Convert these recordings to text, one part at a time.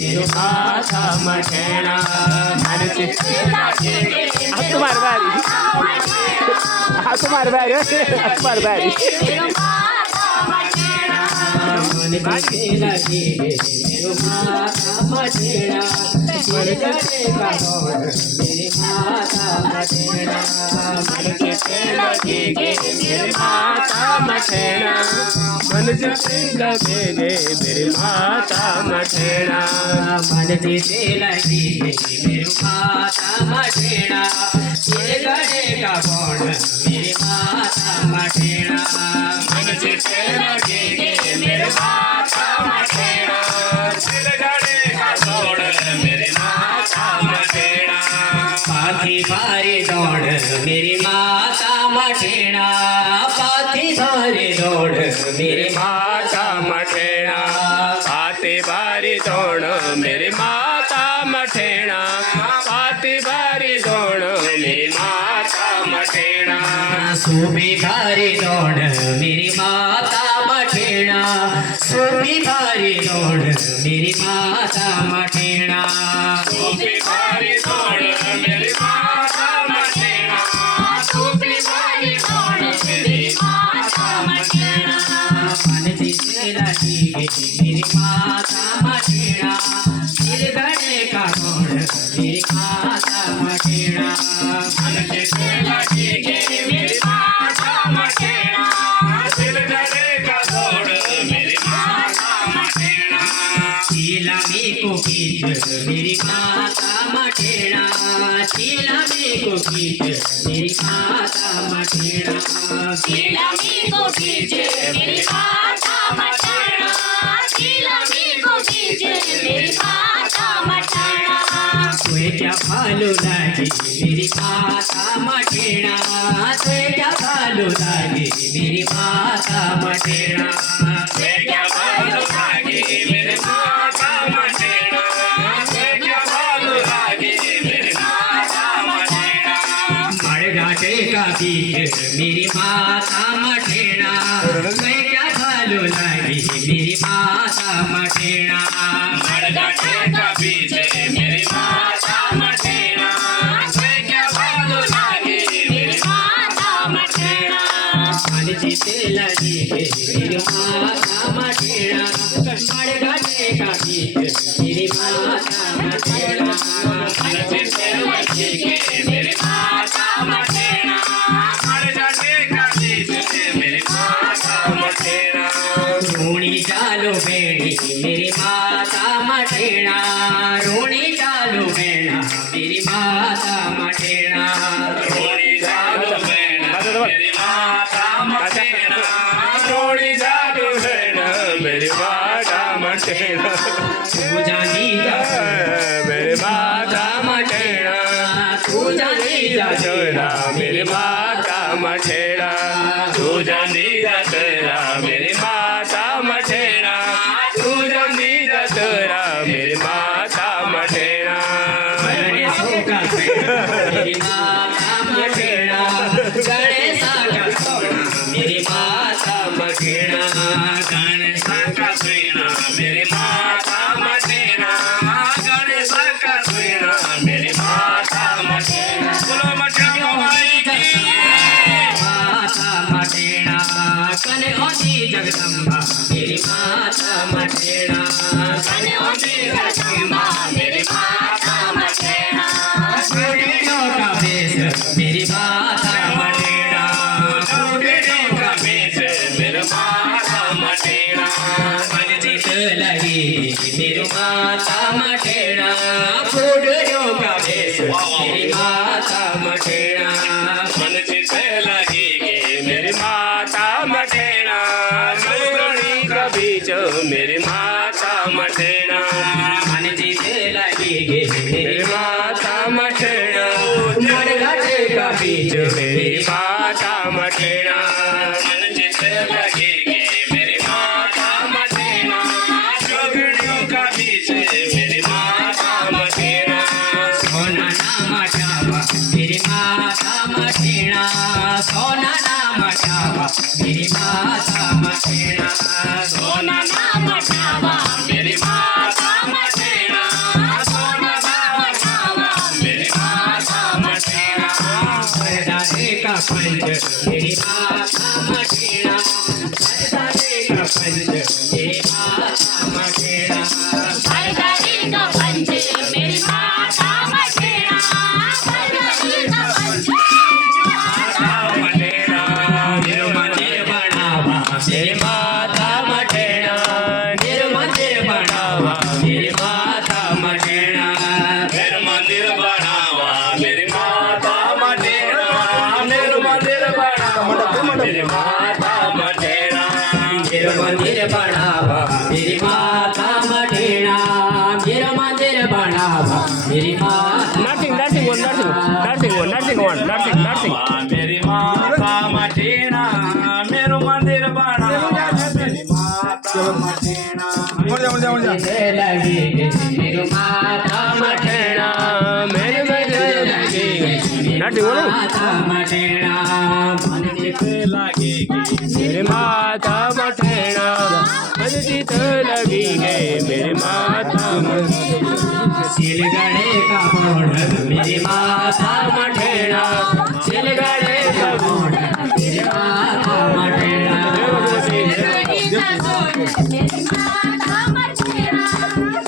मेरी माता मटेड़ा मन चित लगेगे तुम्हारी बारी तुम्हारी बारी तुम्हारी बारी मेरी माता मटेड़ा मन चित लगेगे मेरी माता मटेड़ा मन करेगा कौन मेरी माता मटेड़ा मन चित लगेगे मेरी माता मटेड़ा मन चित लगेगे मेरी माता मटेड़ा मन चित लगेगे मेरी माता मटेड़ा ये करेगा कौन मेरी माता मटेड़ा मन चित लगेगे मेरी माता मटेड़ा दिल गड़ेगा तोड़ मेरी माता मटेड़ा पाथी भारी दौड़ मेरी माता मटेड़ा पाथी भारी दौड़ मेरी माता मटेड़ा पाती बारी दौड़ मेरी माता मटेड़ा पाती बारी दौड़ मेरी माता मटेड़ा सूबी भारी दौड़ मेरी माता मटेड़ा सूबी भारी दौड़ मेरी माता मटेड़ा सूफी बारी दौड़ मेरी माता मटेड़ा सूफी बारी दौड़ मेरी माता मटेड़ा मन जिसे लगेगी मेरी माता मटेड़ा दिल गड़े का दौड़ मेरी माता मटेड़ा मन जिसे लगेगी मेरी माता मटेड़ा दिल गड़ेगा दौड़ मेरी माता मटेड़ा चीलामी को गीत मेरी माता मटेड़ा चीलामी को गीत मेरी माता मटेड़ा चीलामी को कीजे मेरी माता मटाड़ा चीलामी को कीजे मेरी माता मटाड़ा तुए क्या भालू लागे मेरी माता मटेड़ा तुए क्या भालू लागे मेरी माता मटेड़ा वे क्या भालू लागे मेरे माता मटेड़ा वे क्या भालू लागे मेरे माता मटेड़ा मड़गाटे का बीच मेरी माता मटेड़ा तुए क्या भालू लागे मेरी माता मटेड़ा मड़गाटे का बीज मेरी माता मटेड़ा वे क्या भालू लागे मेरे माता मटाड़ा मन जीते लगी मेरी माता मटेड़ा मड़गाटे का बीच मेरी माता मटेड़ा मन चिते लगेगे मेरी माता मटेड़ा मड़गाटे का बीज मेरी माता मटेड़ा रोणी चालो बेड़ी मेरी माता मटेड़ा रोणी चालो बेड़ा मेरी माता मटेड़ा रोड़ी जादू बेना मेरी माता मटेड़ा रोड़ी जादू बेना मेरी माता मटेड़ा तू जानी जा मेरी माता मटेड़ा तू जानी जा तेरा मेरी माता मटेड़ा तू जंदी तेरा मेरी माता मटेड़ा तू जंदी तेरा मेरी माता मटेड़ा गणेशों का पेड़ा मेरी माता मटेड़ा गणेशा का सोना मेरी माता मटेड़ा गणेशा का स्वीना मेरी माता मटेड़ा गणेशा का स्वीना मेरी माता मटेड़ा बोलो मटेड़ा भाई की माता मटेड़ा कने ओदी जगदम्बा मेरी माता मटेड़ा कने ओदी जगदम्बा मेरी माता मटेड़ा गुड़ियों का भेष मेरी माता मटेड़ा गुड़ियों का भेष मेरी माता मटेड़ा मन चित लगी मेरी माता मटेड़ा गुड़ियों का भेष मेरी माता मटेड़ा मन चित लगेगी मेरी माता मटेड़ा गुड़ी का बीच मेरी माता मटेड़ा मन चित लगी मेरी माता मटेड़ा मड़गाटे का बीच मेरी माता मटेड़ा मन चित लगेगी मेरी माता मटेड़ा गुड़ियों का बीच मेरी माता मटेड़ा सोना ना मटावा मेरी माँ पंच मेरी माता मटेड़ा भरदारे का पंच मेरी माता मटेड़ा भरदारी का पंच मेरी माता मटेड़ा भरदारी का पंच मंदिर बनावा मेरी माता मटेड़ा मंदिर बनावा मेरी माता मटेड़ा फिर मंदिर बनावा मेरी माता मटेरा मेरे मंदिर बनावा मेरी माता मटेरा मंदिर बनावा मेरी माता मटेड़ा मंदिर बनावा मेरी माता मेरी माता मटेरा मेरे मंदिर बनावा मेरी माता मटेरा लगी मेरी माता मटेड़ा मेरे माता मटेड़ा मन चित लगेगी मेरे माता मटेड़ा मन चित लगी है मेरे माता सिलगड़े का बॉर्डर मेरी माता मटेड़ा सिलगड़े का बॉर्डर मेरी माता मटेड़ा भरदारी का पंच मेरी माता मटेड़ा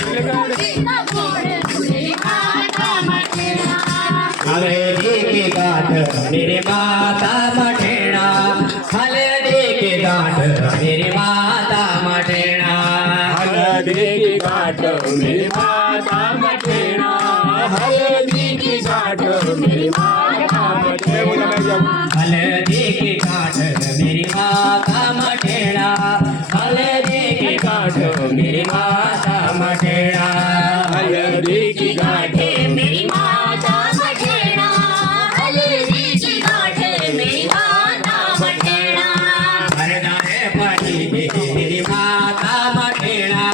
भरदारी का पंच मेरी माता मटेड़ा हल्दी की गांठ मेरी माता मटेड़ा हल्दी की गांठ मेरी माता मटेड़ा हल्दी की गांठ मेरी माता मटेड़ा हल्दी की गांठ मेरी माता मटेड़ा हल्दी की गांठ मेरी माता मटेड़ा हल्दी की गांठ मेरी माता मटेड़ा हल्दी की गांठ मेरी माता मटेड़ा हल्दी की गांठ मेरी माता मटेड़ा भरदारे पड़ी मेरी माता मटेड़ा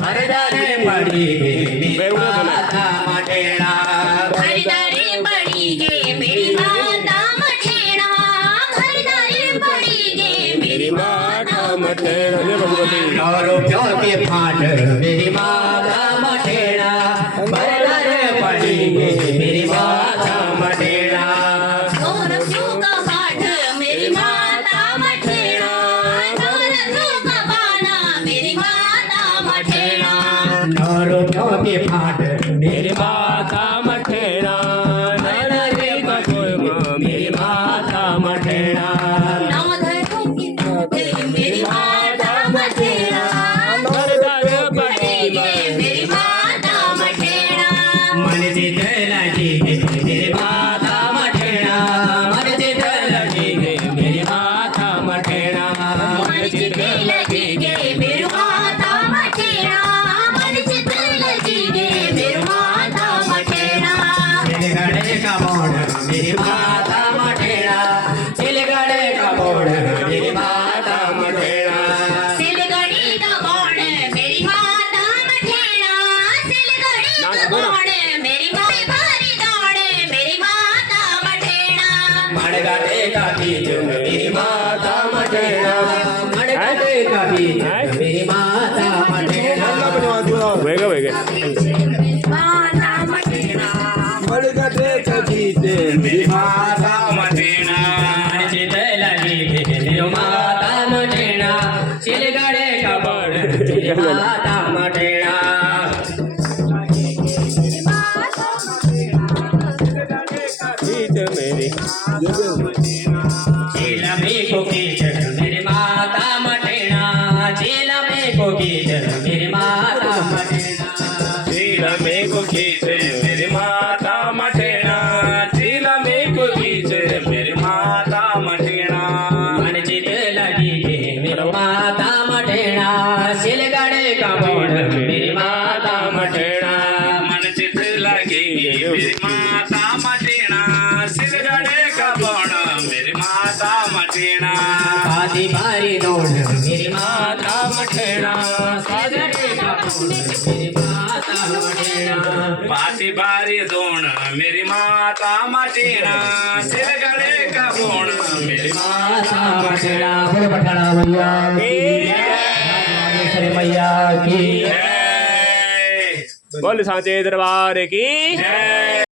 भरदारे पड़ी मेरी माता मटेड़ा भरदारी बड़ी गे मेरी माता मटेड़ा भरदारी बड़ी गे मेरी माता मटेड़ा जय भगवती रुपयों के फाट मेरी माता मटेड़ा भरदारे पड़ी मेरी माता मटेड़ा गौरव का पाठ मेरी माता मटेड़ा गौरव का गाना मेरी माता मटेड़ा रुपयों के फाट मेरी माता मटेड़ा भरदारे पड़ी मेरी माता मटेड़ा नाधरों की बातें मेरी माता मटेड़ा भरदारे बड़ी गे मेरी माता मटेड़ा मन चित लगी मेरी माता मटेड़ा मन चित लगी मेरी माता मटेड़ा मन चित लगी गे मेरी माता मटेड़ा मन चित लगी गे मेरी माता मटेड़ा सिलगड़े का बॉर्डर मेरी माता मटेड़ा सिलगड़े का बॉर्डर मेरी माता मटेड़ा सिलगड़ी का बाण मेरी माता मटेड़ा सिलगड़ी का बाण मेरी माता भारी दौड़ मेरी माता मटेड़ा मड़गड़े का बीच मेरी माता मटेड़ा मड़गड़े का बीच मेरी माता मटेड़ा वेगा वेगा माता मटेड़ा मेरी माता मटेरा चित लगी मेरी माता मटेड़ा सिलगड़े का बॉर्डर मेरी माता मटेड़ा मेरी चील में को खींच मेरी माता मटेड़ा चील में को खींच मेरी माता मटेड़ा चीला में को खींचे मेरी माता मटेरा चीला में को खींचे मेरी माता मटेरा मन चित लगी मेरी माता मटेड़ा सिलगड़े का बॉर्डर मेरी माता मटेड़ा मन चित लगी मेरी माता मटेरा सिलगड़े का बौड़ मेरी माता मटेरा आदि बारी दौड़ मेरी माता मटेड़ा सिलगड़े का बॉर्डर मेरी माता मटेड़ा पाती बारी दोन मेरी माता मटेरा सिलगड़े का बौड़ मेरी माता मटेड़ा बोल पठाड़ा मैया की मैया की जय बोल सांचे दरबार की जय